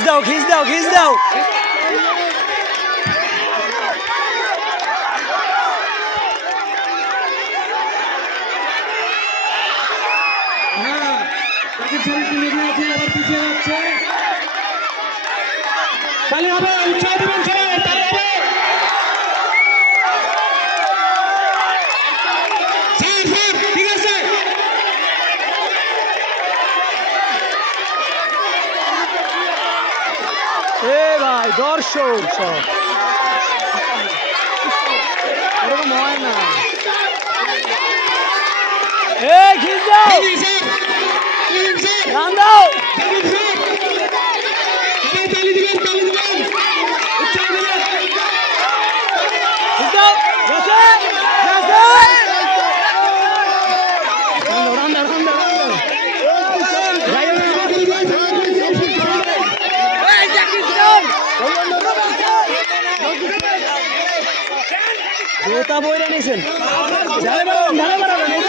খিচ দাও খিচ দাও তাহলে হবে উৎসাহ দিবেন সবাই তাহলে হবে ঠিক আছে এ ভাই দর্শক সব এরকম হয় না এ খিচ দাও রান দাও জোতা বইরা নিয়েছেন ঢালে বাড়াবেন